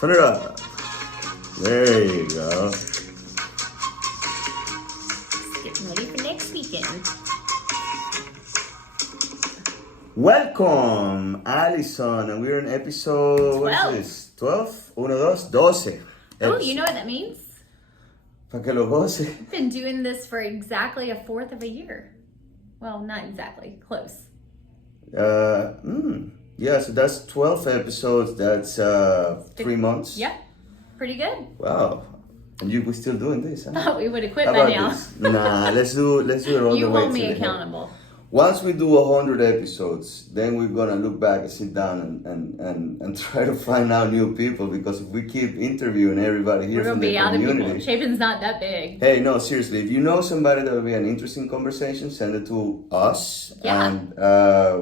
Turn it up. There you go. Getting ready for next weekend. Welcome, Allison, and we're in episode 12. What is this? 12? 1, 2, 12. Oh, you know what that means? Pa que lo goce. I've been doing this for exactly a fourth of a year. Well, not exactly, close. Yeah, so that's 12 episodes. That's 3 months. Yep, pretty good. Wow. And we're still doing this, huh? Thought we would have quit How by about now. this? Nah, let's do it all You the way hold to me the end. accountable. Once we do 100 episodes, then we're gonna look back and sit down and try to find out new people, because if we keep interviewing everybody here We're from gonna the be out of people. community. Chapin's not that big. Hey, no, seriously, if you know somebody that will be an interesting conversation, send it to us, Yeah. and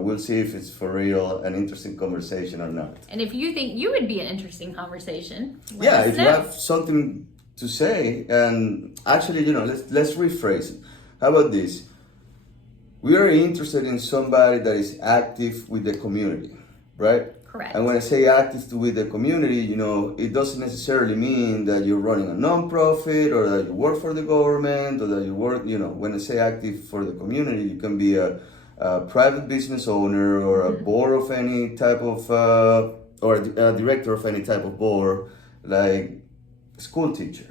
we'll see if it's for real an interesting conversation or not. And if you think you would be an interesting conversation, let Yeah, us if you know. have something to say, and actually, let's rephrase it. How about this? We are interested in somebody that is active with the community, right? Correct. And when I say active with the community, it doesn't necessarily mean that you're running a non-profit or that you work for the government or that you work, when I say active for the community, you can be a private business owner or a board of any type of, or a director of any type of board, like a school teacher.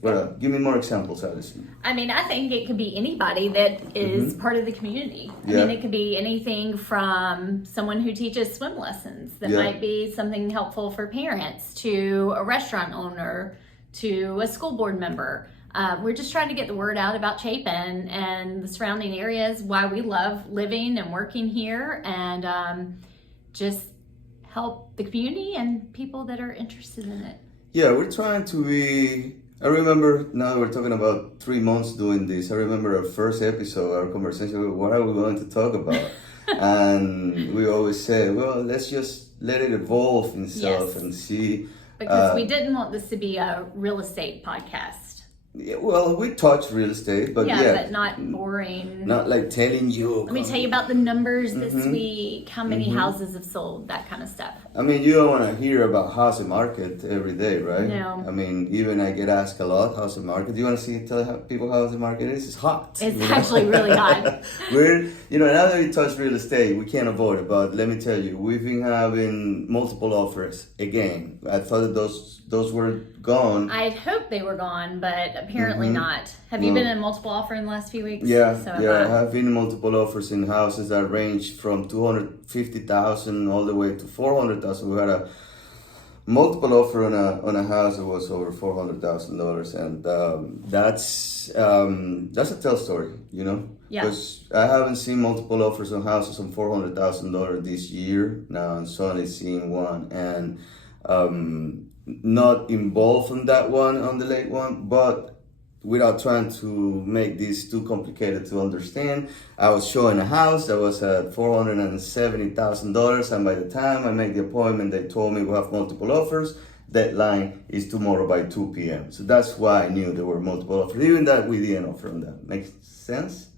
Well, give me more examples, Alison. I mean, I think it could be anybody that is part of the community. I mean, it could be anything from someone who teaches swim lessons that might be something helpful for parents, to a restaurant owner, to a school board member. We're just trying to get the word out about Chapin and the surrounding areas, why we love living and working here, and just help the community and people that are interested in it. Yeah, we're trying to be... I remember, now we're talking about 3 months doing this. I remember our first episode, our conversation, what are we going to talk about? And we always said, well, let's just let it evolve itself and see. Because we didn't want this to be a real estate podcast. Yeah, well, we touch real estate, but but not boring. Not like telling you. Let me tell you about the numbers this week, how many houses have sold, that kind of stuff. I mean, you don't want to hear about housing market every day, right? No. I mean, even I get asked a lot, housing market. Do you want to tell people how housing market is? It's hot. It's actually really hot. We're, now that we touch real estate, we can't avoid it. But let me tell you, we've been having multiple offers again. I thought that those were gone. I'd hoped they were gone, but apparently not. Have you been in multiple offer in the last few weeks? Yeah, So I have been in multiple offers in houses that range from $250,000 all the way to $400,000. We had a multiple offer on a house that was over $400,000, and that's a tell story, Yeah. Because I haven't seen multiple offers on houses on $400,000 this year. Now I'm suddenly seeing one, and not involved in that one, on the late one, but without trying to make this too complicated to understand, I was showing a house that was at $470,000, and by the time I made the appointment, they told me we have multiple offers. Deadline is tomorrow by 2 p.m. So that's why I knew there were multiple offers. Even that we didn't offer on that. Makes sense?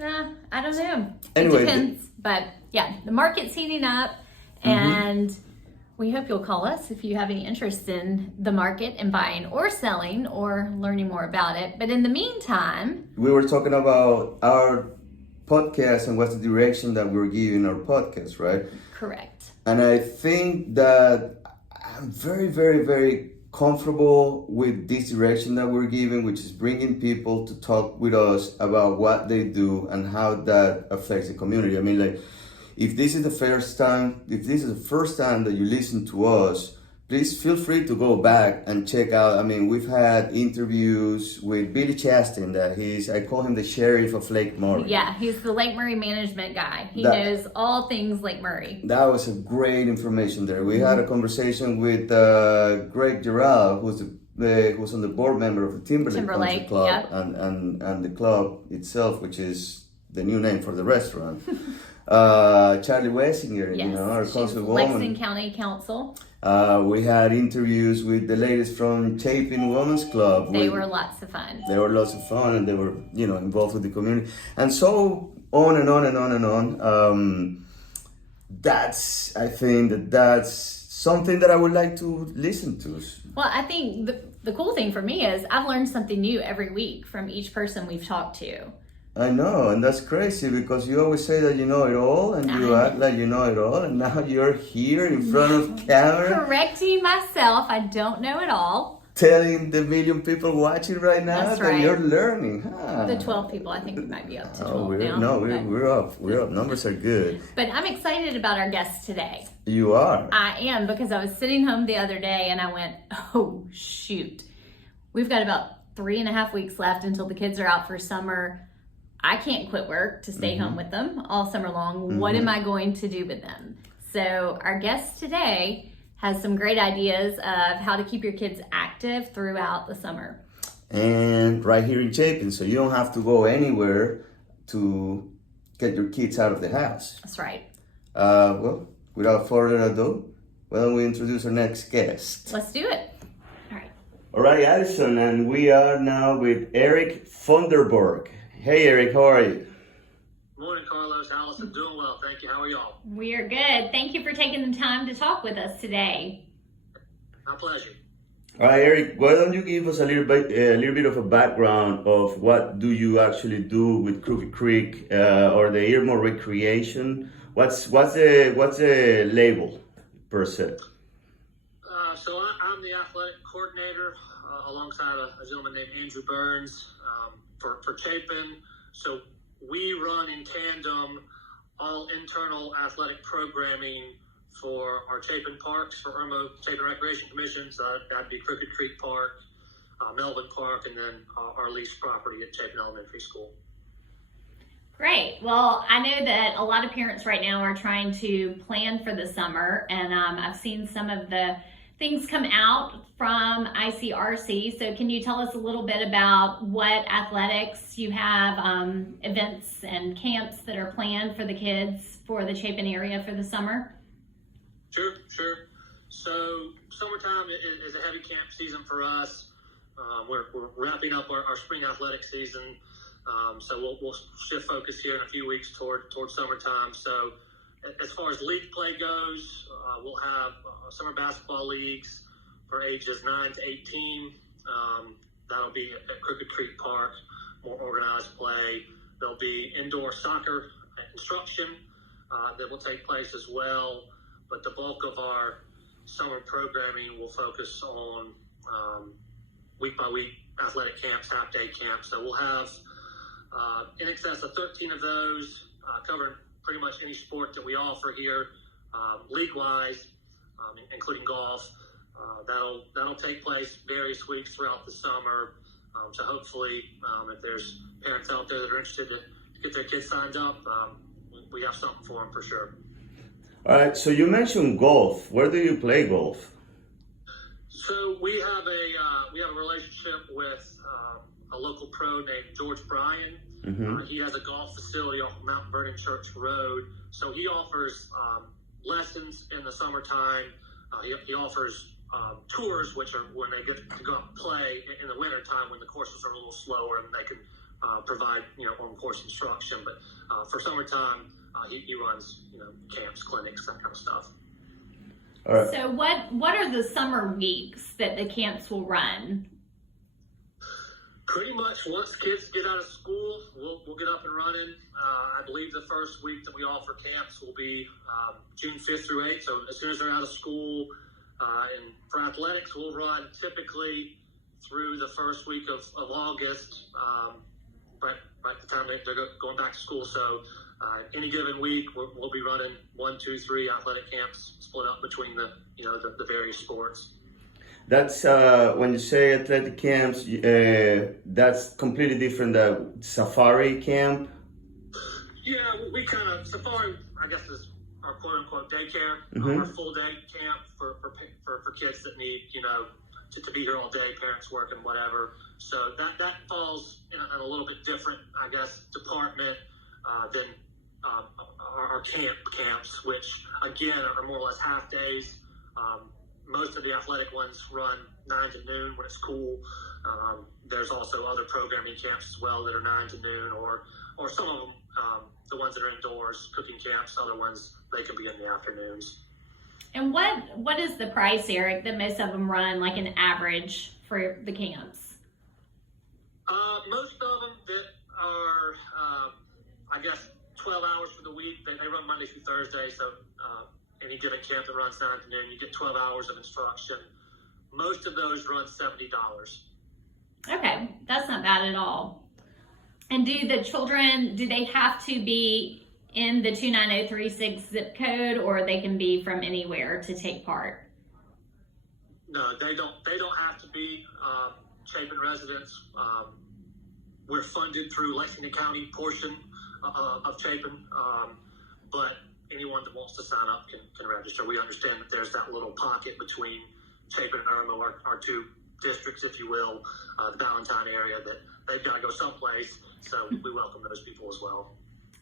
I don't know. Anyway, it depends. But yeah, the market's heating up, and we hope you'll call us if you have any interest in the market and buying or selling or learning more about it. But in the meantime, we were talking about our podcast and what's the direction that we're giving our podcast, right? correct. And I think that I'm very, very, very comfortable with this direction that we're giving, which is bringing people to talk with us about what they do and how that affects the community. I mean, like, if this is the first time that you listen to us, please feel free to go back and check out. I mean, we've had interviews with Billy Chastain, I call him the sheriff of Lake Murray. Yeah, he's the Lake Murray management guy. He knows all things Lake Murray. That was a great information there. We had a conversation with Greg Gerald, who's on the board member of the Timberlake Club, yep. and the club itself, which is the new name for the restaurant. Charlie Wessinger, Yes, our she's councilwoman. Lexington County Council. We had interviews with the ladies from Chapin Women's Club. They were lots of fun. They were lots of fun, and they were, involved with the community, and so on and on and on and on. I think that's something that I would like to listen to. Well, I think the cool thing for me is I've learned something new every week from each person we've talked to. I know, and that's crazy because you always say that you know it all and you act like you know it all, and now you're here in front of camera. Correcting myself, I don't know it all. Telling the million people watching right now That's that right. you're learning. Huh? The 12 people, I think we might be up to 12 now. No, but- we're up. We're up. Numbers are good. But I'm excited about our guest today. You are. I am, because I was sitting home the other day and I went, oh, shoot. We've got about 3.5 weeks left until the kids are out for summer. I can't quit work to stay home with them all summer long. What am I going to do with them? So our guest today has some great ideas of how to keep your kids active throughout the summer. And right here in Chapin, so you don't have to go anywhere to get your kids out of the house. That's right. Well, without further ado, why don't we introduce our next guest? Let's do it. All right. All right, Addison, and we are now with Eric Funderburk. Hey, Eric, how are you? Morning, Carlos. Allison, doing well. Thank you. How are y'all? We are good. Thank you for taking the time to talk with us today. My pleasure. All right, Eric, why don't you give us a little bit of a background of what do you actually do with Crooked Creek or the Earmore Recreation? What's the label per se? So I'm the athletic coordinator alongside a gentleman named Andrew Burns for Chapin. So we run in tandem all internal athletic programming for our Chapin parks, for IRMO Chapin Recreation Commission. So that'd be Crooked Creek Park, Melvin Park, and then our leased property at Chapin Elementary School. Great. Well, I know that a lot of parents right now are trying to plan for the summer, and I've seen some of the things come out from ICRC. So can you tell us a little bit about what athletics you have, events and camps that are planned for the kids for the Chapin area for the summer? Sure. So summertime is a heavy camp season for us. We're wrapping up our spring athletic season. So we'll shift focus here in a few weeks toward summertime. So as far as league play goes, we'll have summer basketball leagues for ages 9 to 18. That'll be at Crooked Creek Park, more organized play. There'll be indoor soccer instruction that will take place as well. But the bulk of our summer programming will focus on week-by-week athletic camps, half-day camps. So we'll have in excess of 13 of those covering pretty much any sport that we offer here, league-wise, including golf. That'll take place various weeks throughout the summer. So hopefully, if there's parents out there that are interested to get their kids signed up, we have something for them for sure. All right, so you mentioned golf. Where do you play golf? So we have a relationship with a local pro named George Bryan. He has a golf facility off Mount Vernon Church Road. So he offers lessons in the summertime. He offers tours, which are when they get to go out and play in the wintertime when the courses are a little slower and they can provide on-course instruction. But for summertime, he runs camps, clinics, that kind of stuff. All right. So what are the summer weeks that the camps will run? Pretty much once kids get out of school, we'll get up and running. I believe the first week that we offer camps will be June 5th through 8th. So as soon as they're out of school, and for athletics, we'll run typically through the first week of August, but by the time they're going back to school. So any given week, we'll be running 1, 2, 3 athletic camps split up between the various sports. That's when you say athletic camps, that's completely different than safari camp. Yeah, we kind of safari, I guess, is our quote unquote daycare, our full day camp for kids that need to be here all day, parents working, whatever. So that falls in a little bit different, I guess, department than our camps, which again are more or less half days. Most of the athletic ones run 9 to noon when it's cool. There's also other programming camps as well that are 9 to noon, or some of them, the ones that are indoors, cooking camps. Other ones, they can be in the afternoons. And what is the price, Eric, that most of them run, like an average for the camps? Most of them that are, I guess, 12 hours for the week, they run Monday through Thursday, so any given camp that runs 9 to noon, you get 12 hours of instruction. Most of those run $70. Okay, that's not bad at all. And do the children, do they have to be in the 29036 zip code, or they can be from anywhere to take part? No, they don't have to be Chapin residents. We're funded through Lexington County portion of Chapin, but anyone that wants to sign up can register. We understand that there's that little pocket between Chapin and Irmo, our two districts, if you will, the Ballantyne area, that they've got to go someplace. So we welcome those people as well.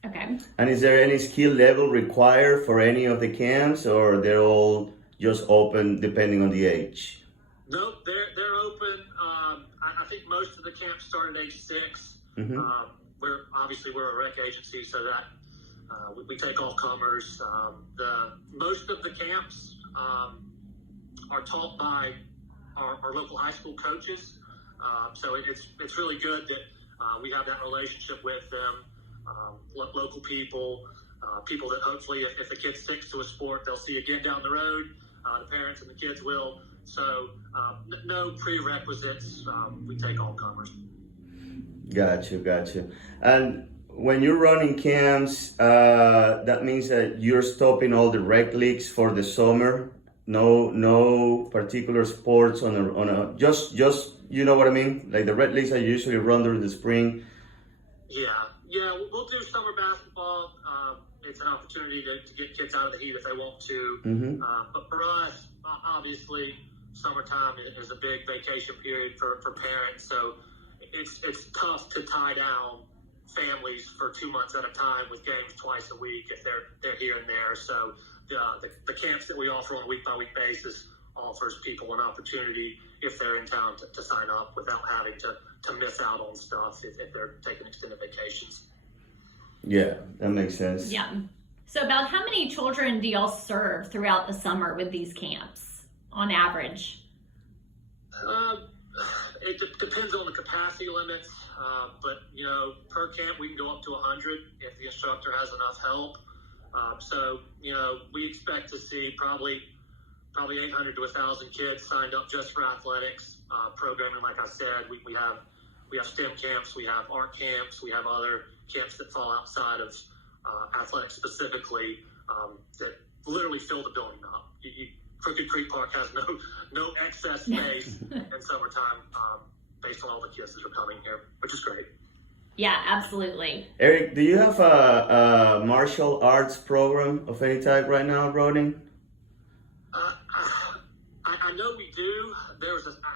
Okay. And is there any skill level required for any of the camps, or they're all just open depending on the age? No, they're open. I think most of the camps start at age 6. Mm-hmm. We're a rec agency, so that we take all comers. Most of the camps are taught by our local high school coaches, so it's really good that we have that relationship with them. Local people, people that hopefully, if the kid sticks to a sport, they'll see again down the road. The parents and the kids will. So no prerequisites. We take all comers. Gotcha. And when you're running camps, that means that you're stopping all the rec leagues for the summer. No particular sports on a just you know what I mean? Like the rec leagues are usually run during the spring. Yeah, we'll do summer basketball. It's an opportunity to get kids out of the heat if they want to. Mm-hmm. But for us, obviously, summertime is a big vacation period for parents. So it's tough to tie down families for 2 months at a time with games twice a week if they're here and there. So the camps that we offer on a week-by-week basis offers people an opportunity if they're in town to sign up without having to miss out on stuff if they're taking extended vacations. Yeah, that makes sense. Yeah. So about how many children do y'all serve throughout the summer with these camps on average? It depends on the capacity limits, but per camp we can go up to 100 if the instructor has enough help. So we expect to see probably 800 to 1,000 kids signed up just for athletics programming. Like I said, we have STEM camps, we have art camps, we have other camps that fall outside of athletics specifically that literally fill the building up. Crooked Creek Park has no excess space in summertime based on all the kids that are coming here, which is great. Yeah, absolutely. Eric, do you have a martial arts program of any type right now running? I know we do.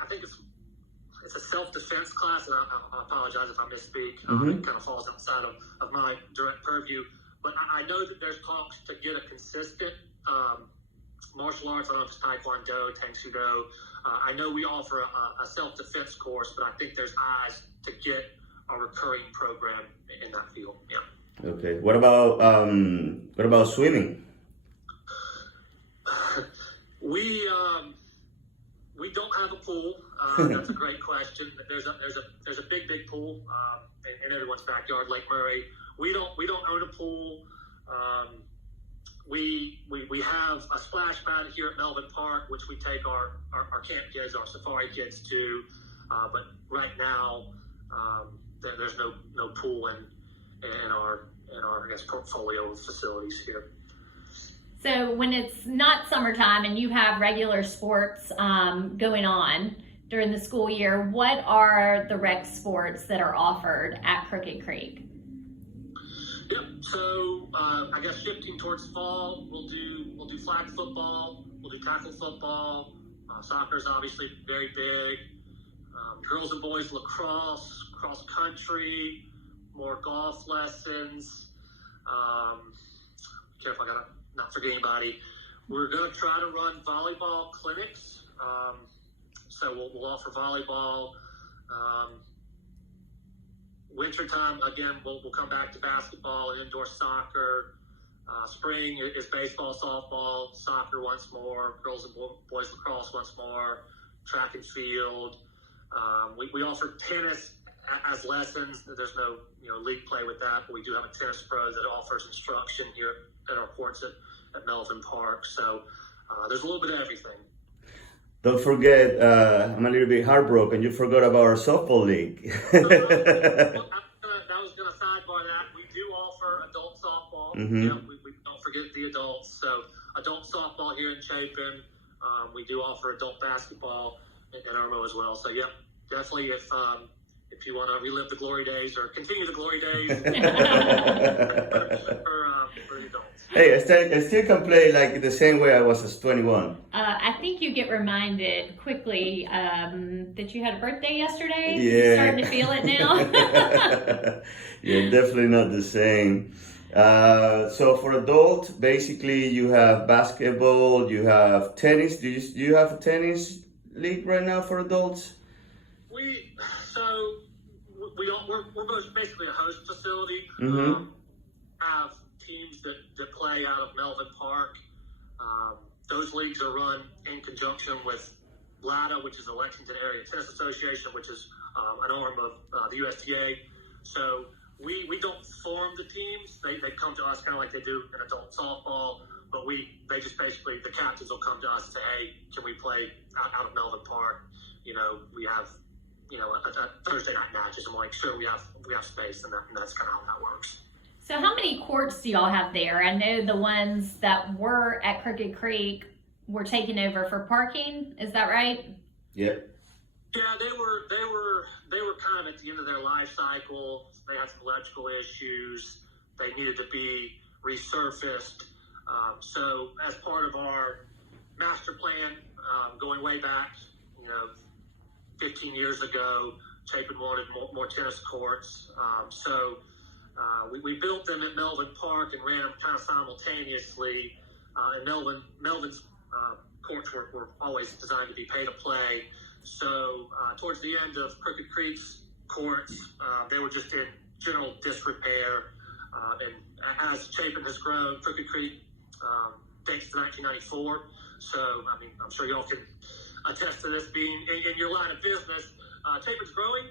I think it's a self-defense class, and I apologize if I misspeak. Mm-hmm. It kind of falls outside of my direct purview. But I know that there's talks to get a consistent martial arts. I don't know if it's Taekwondo, Tang Soo Do. I know we offer a self-defense course, but I think there's eyes to get a recurring program in that field. Yeah. Okay. What about swimming? We don't have a pool. That's a great question. There's a big pool in everyone's backyard, Lake Murray. We don't own a pool. We have a splash pad here at Melvin Park, which we take our camp kids, our safari kids to. But right now, there's no pool in our I guess portfolio of facilities here. So when it's not summertime and you have regular sports going on during the school year, what are the rec sports that are offered at Crooked Creek? Yep. So I guess shifting towards fall, we'll do flag football, we'll do tackle football. Soccer is obviously very big. Girls and boys lacrosse, cross country, more golf lessons. Careful, I gotta not forget anybody. We're gonna try to run volleyball clinics. So we'll offer volleyball. Wintertime, again, we'll come back to basketball and indoor soccer. Spring is baseball, softball, soccer once more, girls and boys lacrosse once more, track and field. We offer tennis as lessons. There's no league play with that, but we do have a tennis pro that offers instruction here at our courts at Melvin Park. So there's a little bit of everything. Don't forget, I'm a little bit heartbroken. You forgot about our softball league. I was going to sidebar that. We do offer adult softball. Mm-hmm. Yeah, we don't forget the adults. So adult softball here in Chapin. We do offer adult basketball in Irmo as well. So yeah, definitely if you want to relive the glory days or continue the glory days for the adults. Hey, I still can play like the same way I was as 21. I think you get reminded quickly that you had a birthday yesterday. Yeah. You're starting to feel it now. Yeah, definitely not the same. So for adults, basically you have basketball, you have tennis. Do you have a tennis league right now for adults? We're both basically a host facility. Mm-hmm. Have teams that play out of Melvin Park. Those leagues are run in conjunction with LATA, which is the Lexington Area Tennis Association, which is an arm of the USTA. So we don't form the teams. They come to us kind of like they do in adult softball, but they just basically, the captains will come to us and say, hey, can we play out of Melvin Park? We have a Thursday night matches, and we're like, sure, we have space, and that's kind of how that works. So how many courts do y'all have there? I know the ones that were at Crooked Creek were taken over for parking. Is that right? Yep. Yeah, they were kind of at the end of their life cycle. They had some electrical issues. They needed to be resurfaced. So as part of our master plan, going way back, 15 years ago, Chapin wanted more tennis courts. So we built them at Melvin Park and ran them kind of simultaneously. And Melvin's courts were always designed to be pay to play. So towards the end of Crooked Creek's courts, they were just in general disrepair. And as Chapin has grown, Crooked Creek dates to 1994. So, I'm sure y'all can attest to this being in your line of business. Chapin's growing.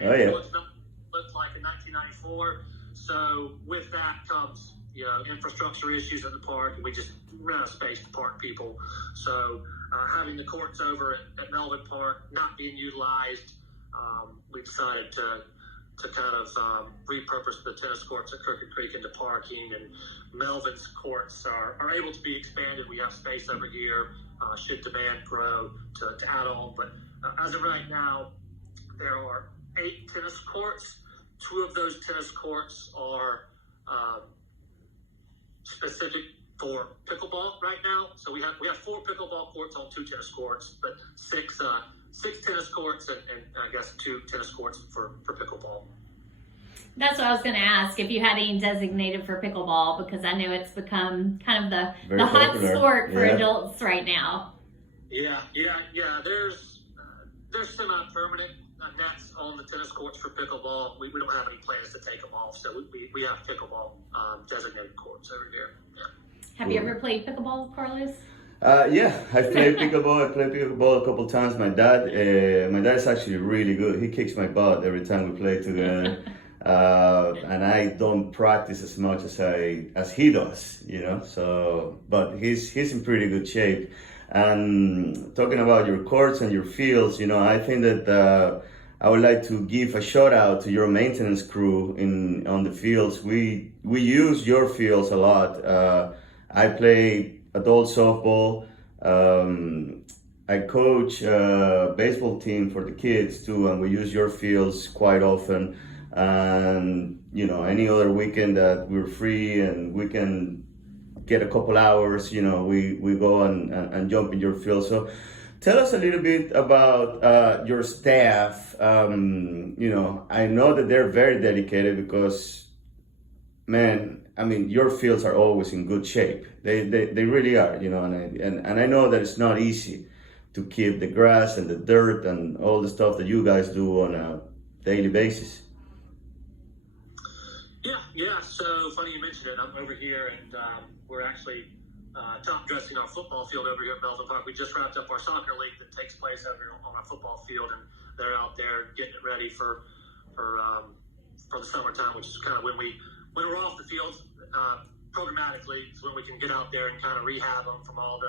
And looks like in 1994. So with that comes, infrastructure issues at the park, and we just ran out of space to park people. So having the courts over at Melvin Park not being utilized, we decided to kind of repurpose the tennis courts at Crooked Creek into parking, and Melvin's courts are able to be expanded. We have space over here, should demand grow to add on. But as of right now, there are 8 tennis courts. 2 of those tennis courts are specific for pickleball right now. So we have 4 pickleball courts on 2 tennis courts, but 6 tennis courts and I guess 2 tennis courts for pickleball. That's what I was going to ask, if you had any designated for pickleball, because I know it's become kind of the hot sport for adults right now. Yeah. There's semi-permanent nets on the tennis courts for pickleball. We don't have any plans to take them off, so we have pickleball designated courts over here. Yeah. Have you ever played pickleball, Carlos? Yeah, I played pickleball. I played pickleball a couple times. My dad's actually really good. He kicks my butt every time we play together. And I don't practice as much as he does, So, but he's in pretty good shape. And talking about your courts and your fields, I think that I would like to give a shout out to your maintenance crew on the fields. We use your fields a lot. I play adult softball. I coach a baseball team for the kids too, and we use your fields quite often. And any other weekend that we're free and we can get a couple hours, we go and jump in your field. So tell us a little bit about your staff. I know that they're very dedicated because, man, your fields are always in good shape. They really are, and I know that it's not easy to keep the grass and the dirt and all the stuff that you guys do on a daily basis. Yeah, Yeah, so funny you mentioned it. I'm over here, and we're actually top dressing our football field over here at Melvin Park. We just wrapped up our soccer league that takes place over here on our football field, and they're out there getting it ready for the summertime, which is kind of when we're off the field programmatically. It's when we can get out there and kind of rehab them from all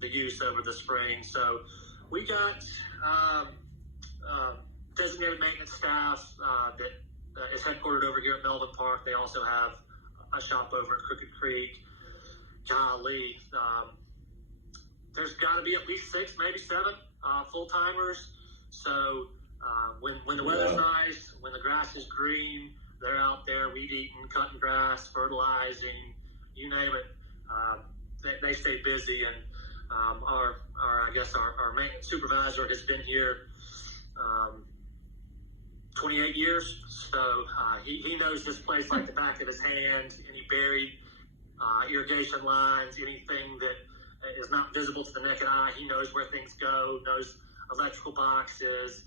the use over the spring. So we got designated maintenance staff that is headquartered over here at Melvin Park. They also have a shop over at Crooked Creek. Golly, there's got to be at least 6, maybe 7 full-timers. So when the weather's nice, when the grass is green, they're out there weed eating, cutting grass, fertilizing, you name it. They stay busy, and our maintenance supervisor has been here 28 years, so he knows this place like the back of his hand. Any buried irrigation lines, anything that is not visible to the naked eye, he knows where things go, knows electrical boxes.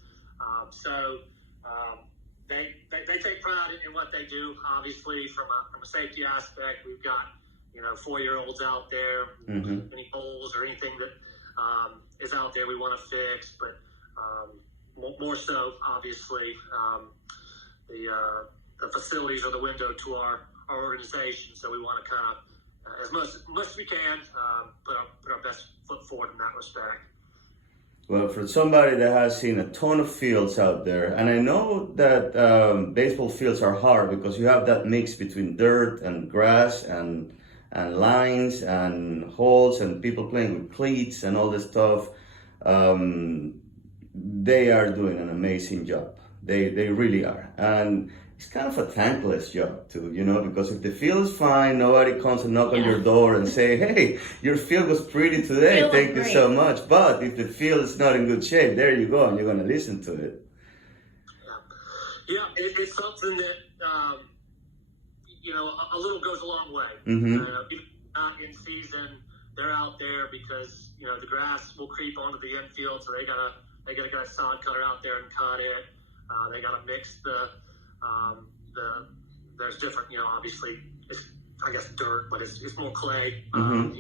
They take pride in what they do. Obviously, from a safety aspect, we've got 4-year-olds out there. Mm-hmm. Any holes or anything that is out there, we want to fix. But more so, obviously, the facilities are the window to our organization. So we want to kind of, as much as we can, put our best foot forward in that respect. Well, for somebody that has seen a ton of fields out there, and I know that baseball fields are hard because you have that mix between dirt and grass and lines and holes and people playing with cleats and all this stuff. They are doing an amazing job. They really are. And it's kind of a thankless job too, because if the field is fine, nobody comes and knock on your door and say, hey, your field was pretty today, thank you so much. But if the field is not in good shape, there you go, and you're going to listen to it. Yeah, it's something that, a little goes a long way. Mm-hmm. Not in season, they're out there because, the grass will creep onto the infield, so they gotta get a sod cutter out there and cut it. They gotta mix there's different, obviously, it's, I guess, dirt, but it's more clay. Mm-hmm.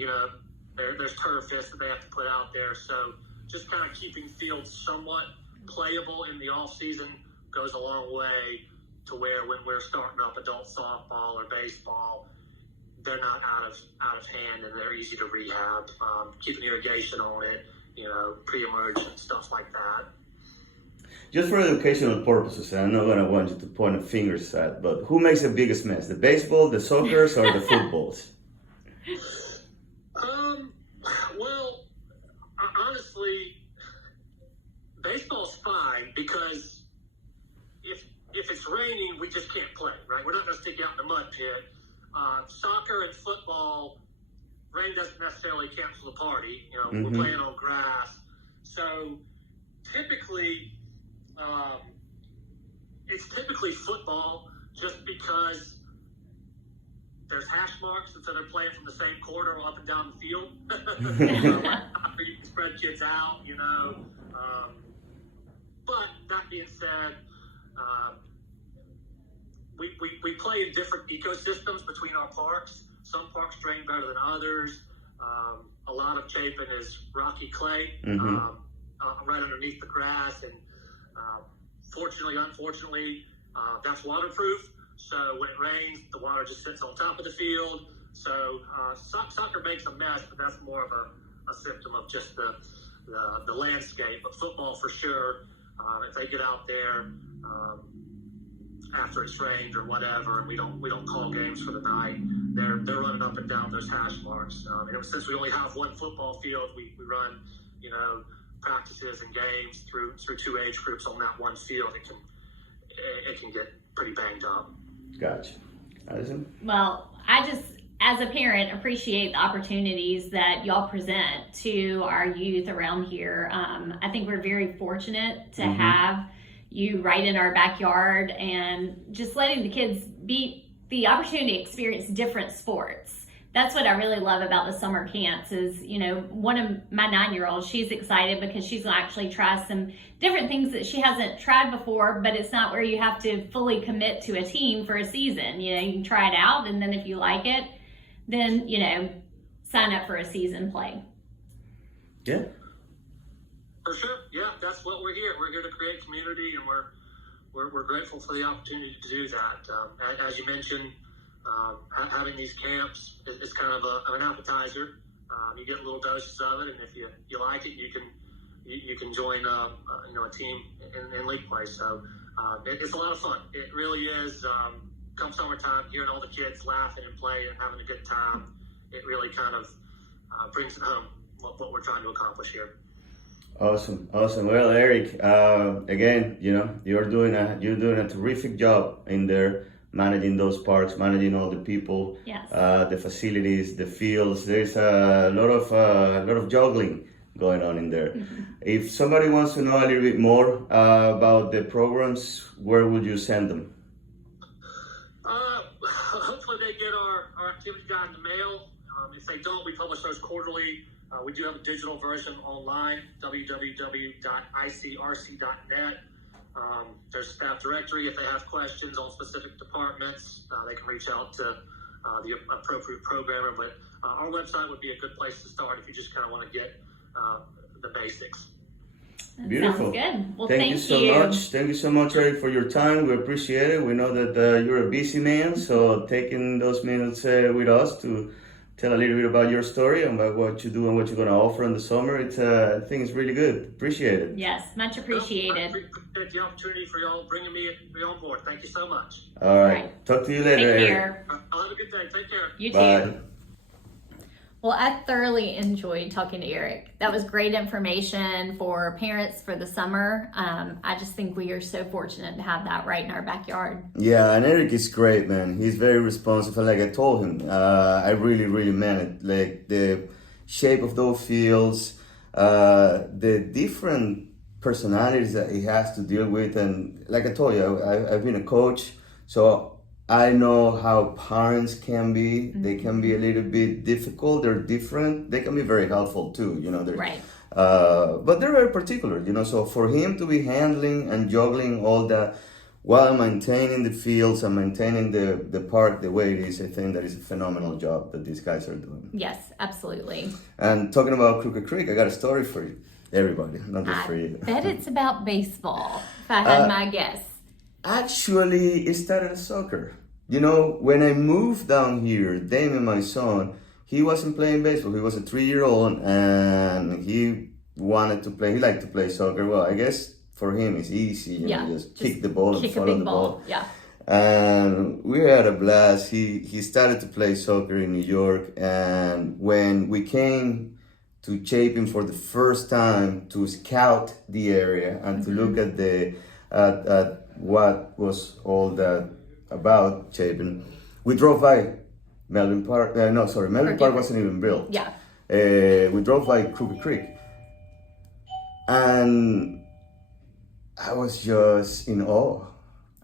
There's turfist that they have to put out there. So just kind of keeping fields somewhat playable in the off season goes a long way to where when we're starting up adult softball or baseball, they're not out of hand and they're easy to rehab. Keeping irrigation on it, pre-emergent stuff like that. Just for educational purposes, and I'm not going to want you to point a fingers at, but who makes the biggest mess? The baseball, the soccers, or the footballs? Well, honestly, baseball's fine because if it's raining, we just can't play, right? We're not going to stick out in the mud pit. Soccer and football, rain doesn't necessarily cancel the party. Mm-hmm. We're playing on grass. So typically, it's typically football just because there's hash marks, and so they're playing from the same corner up and down the field. You can spread kids out, But that being said, we play in different ecosystems between our parks. Some parks drain better than others. A lot of Chapin is rocky clay, mm-hmm. Right underneath the grass, and unfortunately, that's waterproof. So when it rains, the water just sits on top of the field. So soccer makes a mess, but that's more of a symptom of just the landscape. But football, for sure, if they get out there after it's rained or whatever, and we don't call games for the night, they're running up and down those hash marks. And since we only have one football field, we run practices and games through 2 age groups on that one field. It can get pretty banged up. Gotcha. Addison? Well, I just, as a parent, appreciate the opportunities that y'all present to our youth around here. I think we're very fortunate to mm-hmm. have you right in our backyard and just letting the kids be the opportunity to experience different sports that's what I really love about the summer camps is, you know, one of my 9-year-olds, she's excited because she's going to actually try some different things that she hasn't tried before, but it's not where you have to fully commit to a team for a season. You know, you can try it out, and then if you like it, then, you know, sign up for a season play. Yeah. For sure. Yeah, that's what we're here. We're here to create community, and we're grateful for the opportunity to do that. As you mentioned, having these camps is kind of an appetizer. You get little doses of it, and if you like it, you can join a team in league play. So it's a lot of fun. It really is. Come summertime, hearing all the kids laughing and playing and having a good time, it really kind of brings it home what we're trying to accomplish here. Awesome. Well, Eric, again, you know, you're doing a terrific job in there, managing those parks, managing all the people, yes. The facilities, the fields. There's a lot of juggling going on in there. Mm-hmm. If somebody wants to know a little bit more about the programs, where would you send them? Hopefully they get our activity guide in the mail. If they don't, we publish those quarterly. We do have a digital version online, www.icrc.net. There's a staff directory. If they have questions on specific departments, they can reach out to the appropriate programmer. But our website would be a good place to start if you just kind of want to get the basics. That Beautiful. Sounds good. Well, thank you so much. Thank you so much, Eric, for your time. We appreciate it. We know that you're a busy man, so taking those minutes with us to tell a little bit about your story and about what you do and what you're going to offer in the summer. I think it's really good. Appreciate it. Yes, much appreciated. I appreciate the opportunity for y'all bringing me on board. Thank you so much. All right. Talk to you later, Take Eric. care. I'll have a good day. Take care. You Bye. too. Well, I thoroughly enjoyed talking to Eric. That was great information for parents for the summer. I just think we are so fortunate to have that right in our backyard. Yeah, and Eric is great, man. He's very responsive. Like I told him, I really meant it. Like the shape of those fields, the different personalities that he has to deal with. And like I told you, I've been a coach, so I know how parents can be. Mm-hmm. They can be a little bit difficult. They're different. They can be very helpful too, you know. Right. But they're very particular, you know. So for him to be handling and juggling all that while maintaining the fields and maintaining the park the way it is, I think that is a phenomenal job that these guys are doing. Yes, absolutely. And talking about Crooked Creek, I got a story for you, everybody, not just for you. I bet it's about baseball, if I had my guess. Actually, it started as soccer. You know, when I moved down here, Damon, my son, he wasn't playing baseball. He was a 3-year-old and he wanted to play. He liked to play soccer. Well, I guess for him it's easy. You know, just kick the ball and follow the ball. Yeah. And we had a blast. He started to play soccer in New York. And when we came to Chapin for the first time to scout the area and to look at at what was all that about Chapin, we drove by Melvin Park. Melvin Park wasn't even built. Yeah. We drove by Crooked Creek, and I was just in awe.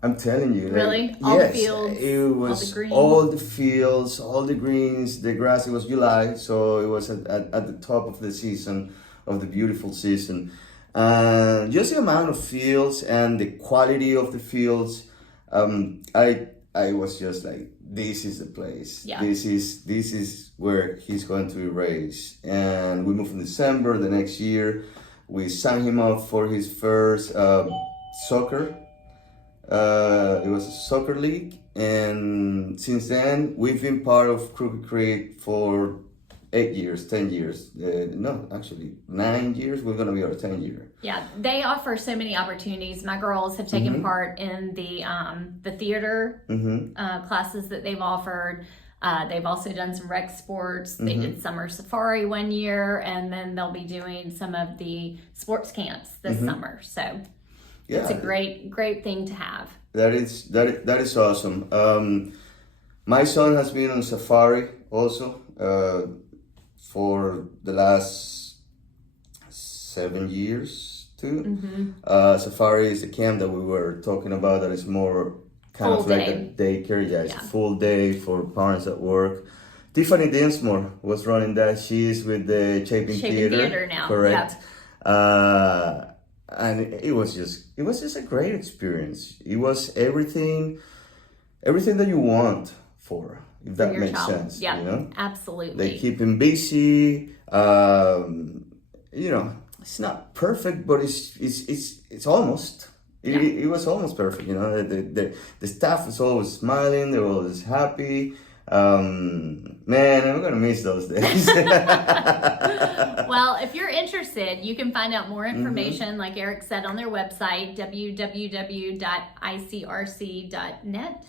I'm telling you. Really? Like, all yes, the fields, it was all the greens. all the fields, all the greens, the grass. It was July, so it was at the top of the season, of the beautiful season. And just the amount of fields and the quality of the fields, I was just like, this is the place. Yeah. This is where he's going to be raised. And we moved in December the next year. We signed him up for his first soccer. It was a soccer league, and since then we've been part of Crooked Creek for 8 years, 10 years. No, actually 9 years. We're gonna be our 10th year. Yeah, they offer so many opportunities. My girls have taken part in the theater classes that they've offered. They've also done some rec sports. They did summer safari one year, and then they'll be doing some of the sports camps this summer. So it's a great thing to have. That is awesome. My son has been on safari also for the last 7 years too. Safari is a camp that we were talking about that is more kind of like a daycare. Yeah, it's a full day for parents at work. Tiffany Dinsmore was running that. She's with the Chapin Theater now. Correct. Yep. And it was just a great experience. It was everything that you want if that makes child. sense. Yeah, you know? absolutely. They keep him busy. You know, it's not perfect, but it's almost. It was almost perfect. You know, the staff was always smiling. They were always happy. Man, I'm gonna miss those days. Well, if you're interested, you can find out more information, like Eric said, on their website, www.icrc.net.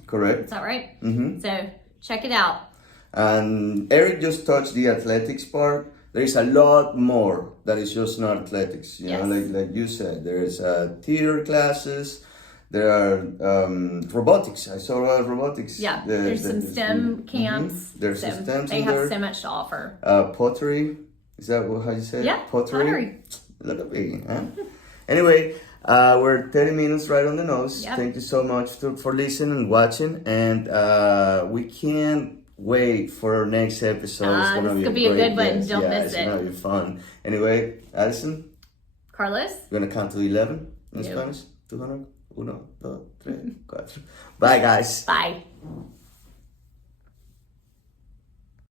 Correct. Is that right? Mm-hmm. So check it out. And Eric just touched the athletics part. There is a lot more that is just not athletics. You know, like you said, there's theater classes. There are robotics. I saw a lot of robotics. Yeah, there's some STEM camps. There's some STEM. They have so much to offer. Pottery. Is that how you say it? Yeah, pottery. Look at me. Huh? Anyway, we're 30 minutes right on the nose. Yep. Thank you so much for listening and watching. And we can't wait for our next episode. It's going to be a good one. Don't miss it. It's going to be fun. Anyway, Addison. Carlos. We're going to count to 11 in Spanish. 200. 1, 2, 3, 4. Bye, guys. Bye.